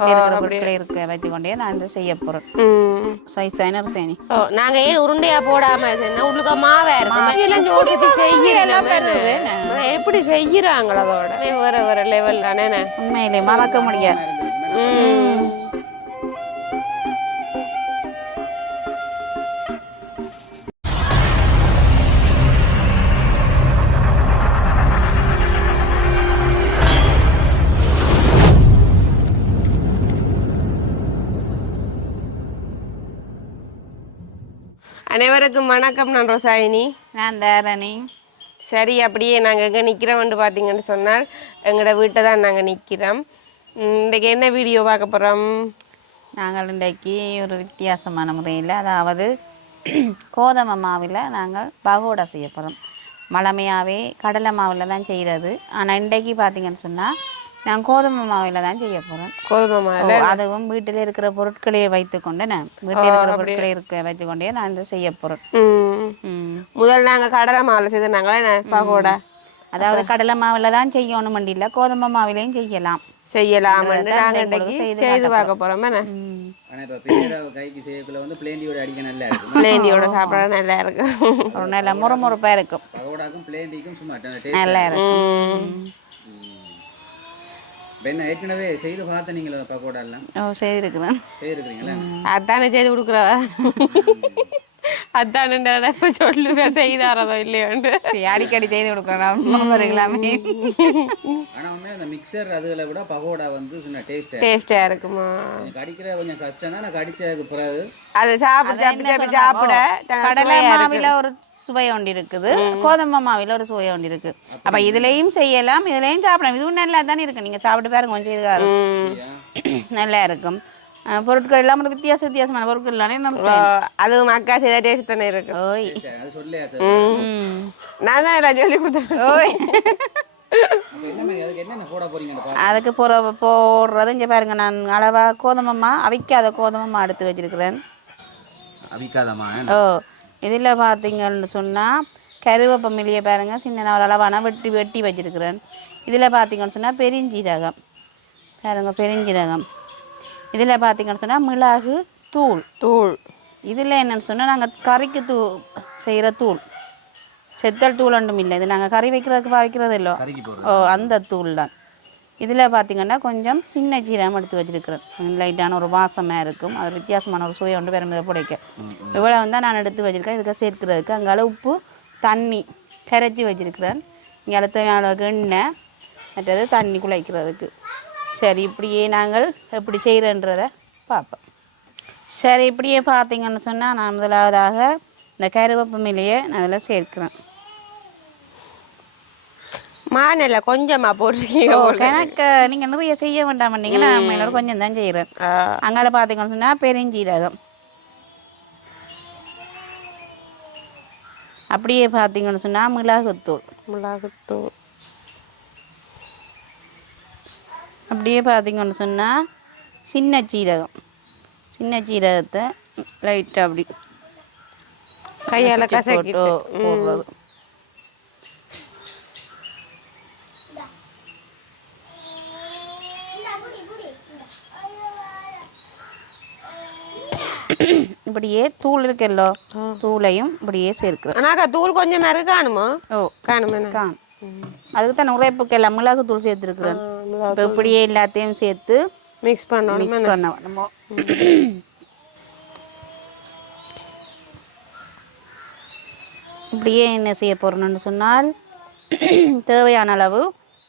வீட்டில் இருக்கிற பொருட்களை இருக்க வைத்துக்கொண்டே நான் இந்த செய்ய போகிறேன் ம். சைஸ் ஐநூறு சேனி. ஓ நாங்க ஏன் உருண்டையா போடாம உள்ளுக்க மாவா எப்படி செய்யறாங்களோ வேற வேற லெவல் தானே உண்மையிலே மறக்க முடியாது. அனைவருக்கும் வணக்கம் நான் ரோசாயினி. நான் தாரணி. சரி அப்படியே நாங்கள் எங்கே நிற்கிறோம்னு பார்த்தீங்கன்னு சொன்னால் எங்களோட வீட்டை தான் நாங்கள் நிற்கிறோம் இன்றைக்கி என்ன வீடியோ பார்க்க போகிறோம் நாங்கள் இன்றைக்கு ஒரு வித்தியாசமான முறையில் அதாவது கோதுமை மாவில் நாங்கள் பகோடா செய்ய போகிறோம் வளமையாகவே கடலை மாவில் தான் செய்கிறது ஆனால் இன்றைக்கு பார்த்தீங்கன்னு சொன்னால் நான் கோதுமை மாவில் தான் செய்ய போகிறேன் கோதுமை மாவு அதுவும் வீட்டில் இருக்கிற பொருட்களை வைத்துக்கொண்டு நான் வீட்டில் இருக்கிற பொருட்களை இருக்க வைத்துக்கொண்டே நான் இதை செய்ய போகிறேன் ம். ம். முதல் நாங்கள் கடலை மாவில் செய்து நாங்களே என்ன பகோடா அதாவது கடலை மாவில் தான் செய்யணும் இல்லை கோதுமை மாவிலையும் செய்யலாம். உங்களுக்கு இன்றைக்கி செய்து பார்க்க போகிறோம் என்ன? ம். ஆனால் இப்போ பிள்ளையோட கைக்கு செய்யக்குள்ள வந்து பிளேண்டியோட அடிக்க நல்லா இருக்கும். பிளேண்டியோட சாப்பிட நல்லா இருக்கும். பகோடாக்கும் பிளேண்டிக்கும் சும்மா நல்லா டேஸ்ட் இருக்கும். என்ன ஏற்கனவே செய்து பார்த்த நீங்களா பகோடா எல்லாம் ஓ செய்திருக்கிறேன். செய்திருக்கிறீங்களா? அதானே செய்து கொடுக்குறவ அதானே இப்போ சொல்லுவேன் செய்தாரதோ இல்லையோண்டு அடிக்கடி செய்து கொடுக்கணும் முறுமுறுக்கலாமே ஆனால் வந்து அந்த மிக்சர் அதுகளை விட பகோடா வந்து சின்ன டேஸ்ட்டாக டேஸ்டாக இருக்குமா? கடிக்கிற கொஞ்சம் கஷ்டம் தான் நான் கடிச்சதுக்கு பிறகு அது சாப்பிட்டு சாப்பிட்டு சாப்பிட கடலை மாவில ஒரு சுவை ஒன்று இருக்குது. கோதுமை மாவில ஒரு சுவை ஒன்று இருக்கு. அப்ப இதுலயும் செய்யலாம் இதுலயும் சாப்பிடலாம். இதுவும் நல்லா தானே இருக்கு. நீங்க சாப்பிட்டு பாருங்க கொஞ்சம் இதுக்காக ம். நல்லா இருக்கும். பொருட்கள் எல்லாம் ஒரு வித்தியாச வித்தியாசமான பொருட்கள் எல்லாமே நம்ம. அதுவும் அக்கா செய்த டேஸ்ட் தானே இருக்கு. ஓய். நான் தான் சொல்லி கொடுத்தேன். ஓய். அதுக்கு போற போடுறது இங்க பாருங்க நான் அளவா கோதுமைமா அவிக்காத கோதுமைமா எடுத்து வச்சிருக்கிறேன். அவிக்காதமா ஓ. இதில் பார்த்தீங்கன்னு சொன்னால் கருவேப்பமில்லியை பாருங்க சின்ன நான் ஒரு அளவான வெட்டி வெட்டி வச்சிருக்கிறேன். இதில் பார்த்தீங்கன்னு சொன்னால் பெருஞ்சீரகம். பாருங்க பெருஞ்சீரகம். இதில் பார்த்தீங்கன்னு சொன்னால் மிளகு தூள். தூள். இதில் என்னன்னு சொன்னால் நாங்கள் கறிக்கு தூ செய்கிற தூள். செத்தல் தூள் ஒன்றும் இல்லை. இது நாங்கள் கறி வைக்கிறதுக்கு வைக்கிறது இல்லை கறிக்கு போடுறது. ஓ அந்த தூள் தான். இதில் பார்த்தீங்கன்னா கொஞ்சம் சின்ன ஜீரகம் எடுத்து வச்சிருக்கிறேன். கொஞ்சம் லைட்டான ஒரு வாசமாக இருக்கும். அது வித்தியாசமான ஒரு சுவை ஒன்று பெருமித பிடிக்க. இவ்வளோ வந்து நான் எடுத்து வச்சிருக்கேன். இதுக்கு சேர்க்கிறதுக்கு அங்கால உப்பு தண்ணி கரைச்சி வச்சிருக்கிறேன். இங்கே தேவையான அளவுக்கு எண்ணெய் மற்றது தண்ணி குழைக்கிறதுக்கு. சரி இப்படியே நாங்கள் எப்படி செய்கிறன்றதை பார்ப்போம். சரி இப்படியே பார்த்தீங்கன்னு சொன்னால் நான் முதலாவதாக இந்த கருவேப்பமிலையை நான் அதில் சேர்க்கிறேன். மானல்ல கொஞ்சமா போட்டிருக்கீங்க. கணக்கு நீங்கள் நிறைய செய்ய வேண்டாம் நான் மேலோட கொஞ்சம் தான் செய்கிறேன் ஆ, அங்கால பார்த்தீங்கன்னு சொன்னால் பெருஞ்சீரகம். அப்படியே பார்த்தீங்கன்னு சொன்னால் மிளகுத்தூள். மிளகுத்தூள். அப்படியே பார்த்தீங்கன்னு சொன்னால் சின்ன சீரகம். சின்ன சீரகத்தை லைட்டாக அப்படி கையால கசக்கிட்டு. போடுறது. இப்படியே தூள் இருக்கல்லோ தூளையும் இப்படியே சேர்க்கிறேன். ஆனாக்கா தூள் கொஞ்சம் மாதிரி காணுமா ஓ காணுமே. கான் அதுக்கு தான் உரைப்புக்கு எல்லாம் மிளகு தூள் சேர்த்துருக்குறேன். இப்போ இப்படியே எல்லாத்தையும் சேர்த்து மிக்ஸ் பண்ணணும் மிக்ஸ் பண்ண நம்ம. இப்படியே என்ன செய்ய போகிறோம்னு சொன்னால் தேவையான அளவு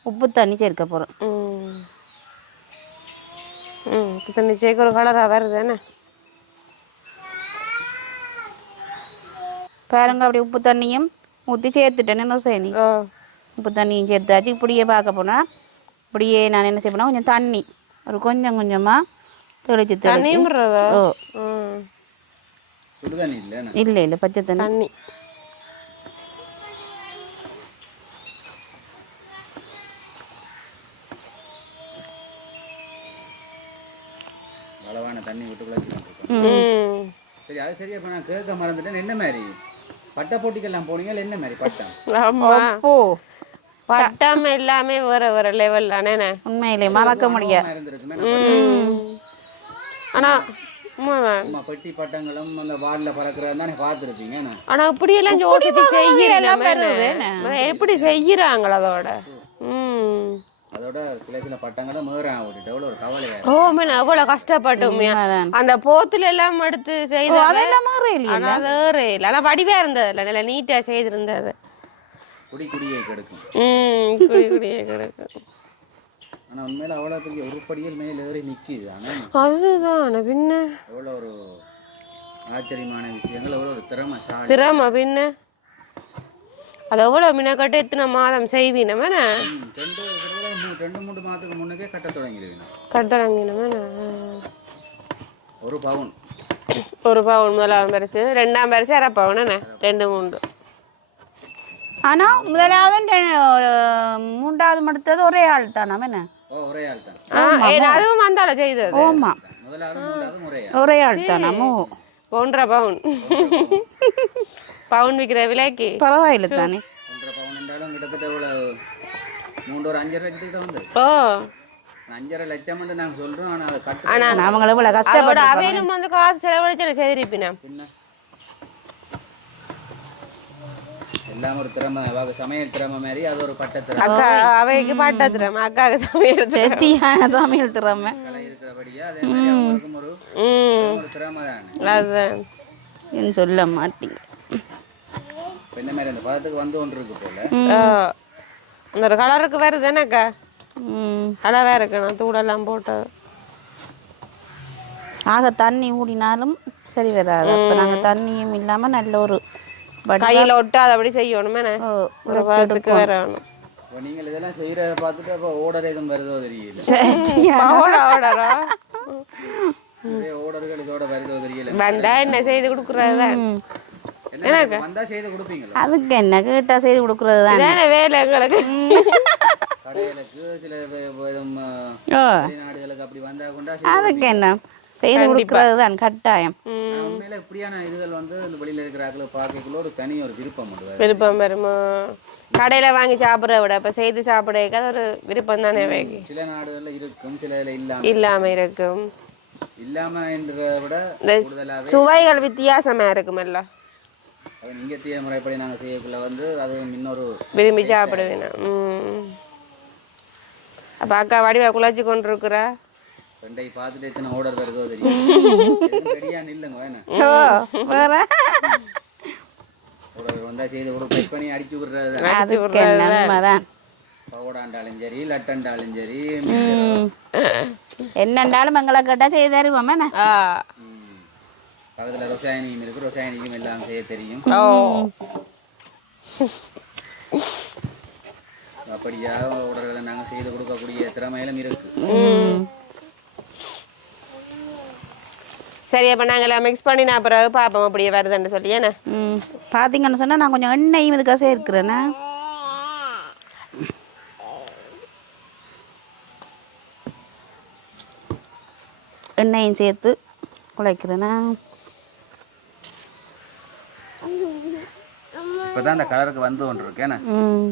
உப்பு தண்ணி சேர்க்க போகிறோம் ம். ம் இப்போ இந்த சேர்க்க ஒரு கலராக வருது என்ன? பாருங்க அப்படி உப்பு தண்ணியும் ஊற்றி சேர்த்துட்டேன். என்ன செய்யணும்? ஓ உப்பு தண்ணியும் சேர்த்தாச்சு. இப்படியே பார்க்க போனால் இப்படியே நான் என்ன செய்ய போனால் கொஞ்சம் தண்ணி ஒரு கொஞ்சம் கொஞ்சமாக தெளிச்சு தெளிச்சு? ஓ. இல்லை இல்லை பச்சை தண்ணி. தண்ணி. அளவான தண்ணி விட்டு சரி அது சரியா நான் கேட்க மறந்துட்டேன். என்ன மாதிரி? பட்டை போட்டிக்கெல்லாம் போனீங்க என்ன மாதிரி பட்டம்? ஆமா. ஓ பட்டம் எல்லாமே வேற வேற லெவல் தானே உண்மையிலே மறக்க முடியாது ஆனா பெட்டி பட்டங்களும் அந்த வால்ல பறக்கிறது பார்த்துருப்பீங்க என்ன? ஆனா இப்படி எல்லாம் யோசிச்சு எல்லாம் பெறுது, செய்யறேன் எப்படி செய்யறாங்கள அதோட. அதோட சில சில பட்டங்களை மேறான் விட்டுட்டு எவ்வளோ ஒரு கவலையா ஓ மீன் எவ்வளவு கஷ்டப்பட்டோம். உண்மைதான். அந்த போத்துல எல்லாம் எடுத்து செய்த அதெல்லாம் இருந்தது இல்ல. நல்லா நீட்டா செய்திருந்தது. குடி குடியே கெடுக்கும். ம் குடி குடியே கிடக்கும். ஆனா உண்மையில அவ்வளோ பெரிய உருப்படியில் மேல ஏறி நிக்குது. ஆனா அதுதான் பின்ன? எவ்வளோ ஒரு ஆச்சரியமான விஷயங்கள் எவ்வளோ ஒரு திறமைசாலி. திறமை பின்ன? அது எவ்வளவு மினக்கட்டு எத்தனை மாதம் செய்வீனம் ரெண்டு ரெண்டு மூணு மாதத்துக்கு முன்னக்கே கட்ட தொடங்கிடுவீங்க. கட்டுறாங்கினம் என்ன ஒரு பவுன். ஒரு பவுன் முதலாம் பரிசு. ரெண்டாம் பரிசு அரை பவுன் ரெண்டு மூன்று. ஆனா முதலாவது மூன்றாவது மடுத்தது ஒரே ஆள் தானா என்ன? ஓ ஒரே ஆள் தான். அதுவும் வந்தால செய்தது ஓமா முதலாவது மூன்றாவது முறையா ஒரே ஆள் தானாமோ ஒன்றரை பவுன். பவுன். விற்கிற விலைக்கு. பரவாயில்ல தானே ஒன்றரை பவுன் என்றாலும் கிட்டத்தட்ட எவ்வளோ மூன்று ஒரு அஞ்சரை லட்சத்துக்கிட்ட வந்து ஓ. அஞ்சரை லட்சம் நாங்கள் சொல்றோம் ஆனா அதை கட்டு ஆனா அவங்கள இவ்வளவு அதோட கஷ்டப்பட்டு அவையிலும் வந்து காசு செலவழிச்சு செய்திருப்பினா பின்ன? எல்லாம் ஒரு திறமை அவங்க சமையல் திறமை மாதிரி அது ஒரு பட்ட திறமை. அக்கா அவைக்கு பாட்டா திறமை அக்காவுக்கு சமையல். செட்டியான சமையல் திறமை. கலை இருக்கிறபடியா அதே மாதிரி அவங்களுக்கும் ஒரு ம். ஒரு திறமை தானே. அதுதான். சொல்ல மாட்டீங்க. இப்ப இந்த மாதிரி அந்த பதத்துக்கு வந்து ஒன்று இருக்கு போல ஆ. அந்த ஒரு கலருக்கு வருது என்னக்கா ம். அழகா இருக்கு. நான் தூளெல்லாம் போட்டது. ஆக தண்ணி ஊடினாலும் சரி வராது. அப்ப நாங்க தண்ணியும் இல்லாம நல்ல ஒரு கையில ஒட்டாத அப்படி செய்யணுமே ஒரு பதத்துக்கு வரணும் இப்போ நீங்கள் இதெல்லாம் செய்கிறத பார்த்துட்டு அப்போ ஓடர் எதுவும் வருதோ தெரியல. செட்டியா- ஓட ஓடறா நிறைய ஓடர்கள் இதோட வருதோ தெரியல. வந்தா என்ன செய்து கொடுக்குறதுதான் வந்தா செய்து கொடுப்பீங்களா? அதுக்கு என்ன கேட்டா செய்து கொடுக்கறது தானே இதானே வேலை எங்களுக்கு கடைகளுக்கு சில வே- வே- ம, ஓ. வெளிநாடுகளுக்கு அப்படி வந்தா கொண்டா அதுக்கு என்ன? செய்து கொடுக்கறது தான் கட்டாயம். ம், உண்மையில இப்படியான இதுகள் வந்து இந்த வெளியில இருக்கிற ஆக்களை பார்க்கக்குள்ள ஒரு தனி ஒரு விருப்பம். விருப்பம் வருமா கடையில வாங்கி சாப்பிட்றத விட இப்ப செய்து சாப்பிட ஒரு விருப்பம் தானே வைக்கு சில நாடுகள்ல இருக்கும் சில இல்லாம. இல்லாம இருக்கும். இல்லாம என்றதை விட சுவைகள் வித்தியாசமா இருக்குமல்ல? அது நீங்க தீய முறைப்படி நாங்க செய்யக்குள்ள வந்து அது இன்னொரு விரும்பி சாப்பிடுவேன்? அப்ப அக்கா வடிவா குழச்சி கொண்டு இருக்கிறா ரெண்டை பார்த்துட்டு எத்தனை ஓடர் வருதோ தெரியும். ரெடியா நில்லுங்க வேணா வந்தா செய்து கூட கட் பண்ணி அடிச்சு விடுறது. பவுடாண்டாலும் சரி லட்டண்டாலும் சரி. என்னண்டாலும் எங்களை கேட்டா செய்து தருவோம் என்ன? ஆ. ம். பக்கத்துல ரொசாயனியும் இருக்கு. ரொசாயனிக்கும் எல்லாம் செய்ய தெரியும். அப்படியா ஓடர்களை நாங்க செய்து கொடுக்கக்கூடிய திறமையிலும் இருக்கு. சரி அப்ப நாங்க எல்லாம் மிக்ஸ் பண்ணி நான் பிறகு பார்ப்போம் அப்படியே வருதுன்னு சொல்லி என்ன? ம். பார்த்தீங்கன்னு சொன்னா நான் கொஞ்சம் எண்ணெயும் இதுக்காக சேர்க்கிறேன்னா எண்ணெயும் சேர்த்து குழைக்கிறேன்னா இப்பதான் அந்த கலருக்கு வந்து ஒன்று இருக்கு ஏன்னா ம்.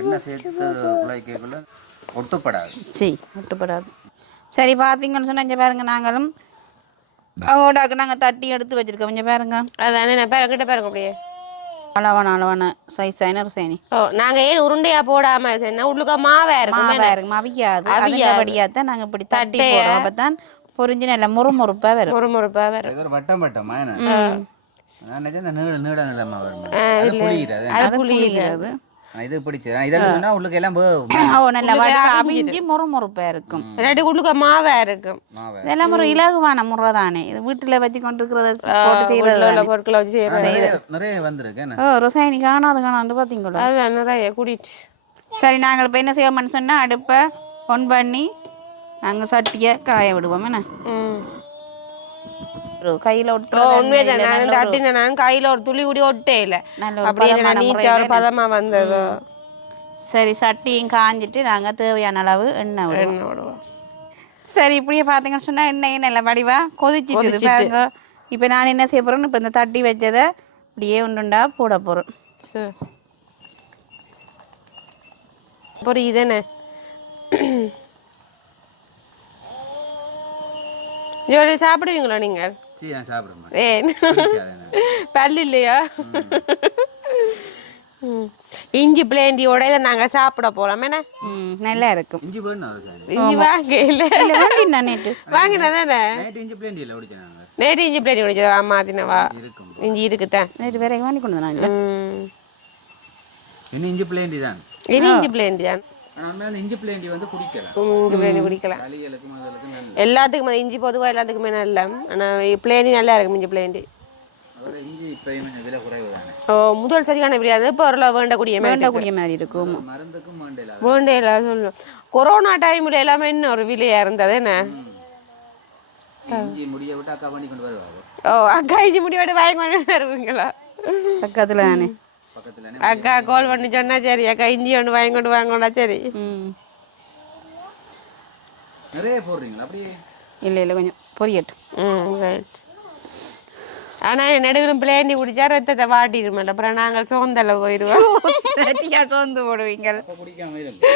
எண்ணெய் சேர்த்து குழைக்கக்குள்ள ஒட்டுப்படாது. சரி ஒட்டுப்படாது. சரி பார்த்தீங்கன்னு சொன்னா இங்கே பாருங்க நாங்களும் ஓடாக்கு நாங்கள் தட்டி எடுத்து வச்சிருக்கோம். இங்கே பாருங்க. அதானே நான் பேர கிட்ட பாருங்க அப்படியே. அளவான அளவான சைஸ் ஐநூறு சைனி. ஓ நாங்க ஏன் உருண்டையா போடாம என்ன? உள்ளுக்க மாவா இருக்கும் மாவா இருக்கு அவியாது. அதிகப்படியாக தான் நாங்கள் இப்படி தட்டி போடுறோம். அப்போ தான் பொரிஞ்சு நல்ல முறுமுறுப்பாக வரும். ஒரு முறுப்பா வரும். இது ஒரு வட்டம் வட்டமா இது பிடிச்சது இதெல்லாம் சொன்னா உள்ளுக்கு எல்லாம் போ- ஓ நல்ல வடிவ அவிஞ்சு முறுமுறுப்பாக இருக்கும். இல்லாட்டி உள்ளுக்க மாவா இருக்கும். மாவை. இதெல்லாம் ஒரு இலகுவான முறை தானே இது வீட்டில் வச்சு கொண்டு இருக்கிறத போட்டு பொருட்களை வச்சு செய்யறது. நிறைய வந்திருக்கு. என்ன? ஓ ரசாயனி காணாது காணாது பார்த்தீங்களா அதுதான் நிறைய கூட்டிட்டு சரி நாங்கள் இப்போ என்ன செய்வோம்னு சொன்னால் அடுப்பை ஒன் பண்ணி நாங்கள் சட்டியை காய விடுவோம். என்ன? கையில் ஓ விட்டு உண்மைதான் நான் இந்த அட்டின நான் கையில ஒரு துளி கூடி ஒட்டே இல்ல. அப்படியே நீட்டா ஒரு பதமா வந்தது. சரி சட்டியும் காஞ்சிட்டு நாங்கள் தேவையான அளவு எண்ணெய் விடுவோம். சரி இப்படியே பார்த்தீங்கன்னு சொன்னால் எண்ணெய் நல்ல வடிவா கொதிச்சிட்டு பாருங்க. இப்போ நான் என்ன செய்ய போகிறேன்னு இப்போ இந்த தட்டி வச்சதை இப்படியே உண்டுண்டா போட போகிறோம் சரி புரியுதுன்னு. ஜோலி சாப்பிடுவீங்களா நீங்கள் சரி நான் சாப்பிடுறேன் ஏன் இல்லையா. இஞ்சி பிளேண்டியோட இதை நாங்கள் சாப்பிட போகலாம் என்ன? நல்லா இருக்கும். இஞ்சி இஞ்சி வாங்க இல்லை இல்லை வாங்கினா தானே? இஞ்சி பிளேண்டி இல்லை குடிச்சேன் நாங்கள் நேற்று இஞ்சி பிளேண்டி குடிச்சது? ஆமா தினவா இருக்கும் இஞ்சி இருக்குதான் நேற்று வேற வாங்கி கொண்டு வந்தேன் இல்லை ம். இன்னும் இஞ்சி பிளேண்டி தான். இனி இஞ்சி பிளேண்டி தான். ஆனால் இஞ்சி பிளேண்டி வந்து குடிக்கலாம் ம், இஞ்சி பிளேண்டி குடிக்கலாம் சளிகளுக்கும் அதுகளுக்கும் நல்லது எல்லாத்துக்குமே இஞ்சி பொதுவாக எல்லாத்துக்குமே நல்ல. ஆனால் பிளேண்டி நல்லா இருக்கும் இஞ்சி பிளேண்டி விலை ஓ முதல் சரியான பிரியாது இப்போ ஒரு வேண்டக்கூடிய வேண்டக்கூடிய மாதிரி இருக்கும். மருந்துக்கும் வேண்டல வேண்டிய சொல்லணும் கொரோனா டைமில் எல்லாமே இன்னும் ஒரு விலையாக இருந்தது என்ன? முடிய விட்டு ஓ அக்கா இஞ்சி முடியோட வாங்கி கொண்டு வருவீங்களா? பக்கத்தில் தானே. அக்கா கால் பண்ணி சொன்னா சரி. அக்கா இஞ்சி ஒன்று வாங்கி கொண்டு வாங்கடா சரி. நிறைய போடுறீங்களா? அப்படியே? இல்லை இல்லை கொஞ்சம் பொரியட்டும் ம் ரைட் ஆனால் நெடுகளும் பிளேண்டி குடிச்சா ரத்தத்தை வாட்டிடுமல்ல அப்புறம் நாங்கள் சோந்தல போயிடுவோம். சரியா சோர்ந்து போடுவீங்க அப்போ குடிக்காம இருங்க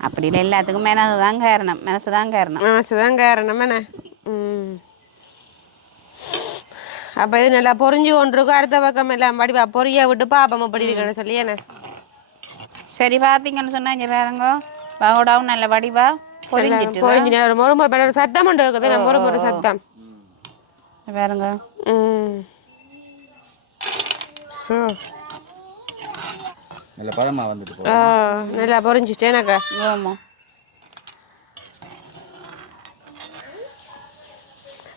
அப்படி இல்லை எல்லாத்துக்கும் மனது தான் காரணம். மனசு தான் காரணம். மனசுதான் காரணம் என்ன ம். அப்போ இது நல்லா பொறிஞ்சு கொண்டிருக்கும் அடுத்த பக்கம் எல்லாம் படிப்பா பொரிய விட்டு பாப்போம் அப்படி இருக்கணும் சொல்லி என்ன சரி பார்த்தீங்கன்னு சொன்னா இங்கே பாருங்க பகோடாவும் நல்ல வடிவா பொரிஞ்சிட்டு பொறிஞ்சு ஒரு முறை முறை சத்தம் உண்டு இருக்குது நம்ம ஒரு முறை சத்தம் பாருங்க ம் ஸோ நல்ல வந்துட்டு நல்லா பொறிஞ்சிட்டு எனக்கா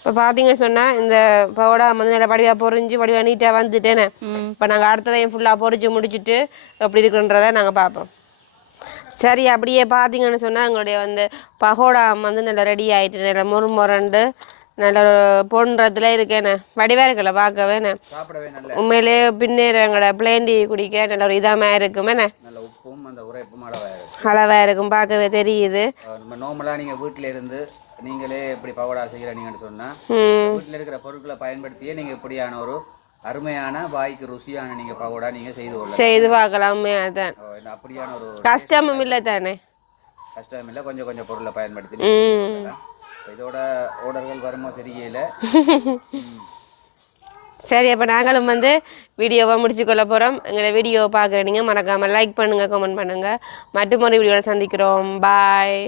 இப்போ பார்த்தீங்கன்னு சொன்னால் இந்த பவுடா வந்து நல்லா வடிவாக பொறிஞ்சு வடிவாக நீட்டாக வந்துட்டேனே ம். இப்போ நாங்கள் அடுத்ததையும் ஃபுல்லாக பொறிச்சு முடிச்சுட்டு எப்படி இருக்குன்றதை நாங்கள் பார்ப்போம் சரி அப்படியே பார்த்தீங்கன்னு சொன்னால் எங்களுடைய வந்து பகோடா வந்து நல்லா ரெடி ஆகிட்டு நல்லா முறு முரண்டு நல்ல பொன்றதுல இருக்கேனே வடிவாக இருக்குல்ல பார்க்கவேண்ணே சாப்பிடவே நல்ல உண்மையிலே பின்னேற எங்களோட பிளேண்டி குடிக்க நல்ல ஒரு இதமாக இருக்குமேண்ணே நல்ல உப்பும் அந்த உரைப்பும் அளவாக இருக்கும். பார்க்கவே தெரியுது. நார்மலாக நீங்கள் வீட்டில் இருந்து நீங்களே இப்படி பகோடா செய்கிறீங்கன்னு சொன்னால் வீட்டில் இருக்கிற பொருட்களை பயன்படுத்தியே நீங்கள் இப்படியான ஒரு அருமையான வாய்க்கு ருசியான நீங்கள் பகோடா நீங்கள் செய்து கொள்ளலாம். செய்து பார்க்கலாமே அதான். அப்படியான ஒரு கஷ்டமும் இல்லை தானே கஷ்டம் இல்லை கொஞ்சம் கொஞ்சம் பொருளை பயன்படுத்தி இதோட ஆர்டர்கள் வருமோ தெரியல. சரி அப்போ நாங்களும் வந்து வீடியோவை முடிச்சுக்கொள்ள போகிறோம் எங்களோட வீடியோவை பார்க்குறீங்க மறக்காமல் லைக் பண்ணுங்கள் கமெண்ட் பண்ணுங்கள் மற்றும் ஒரு வீடியோவில் சந்திக்கிறோம். பாய்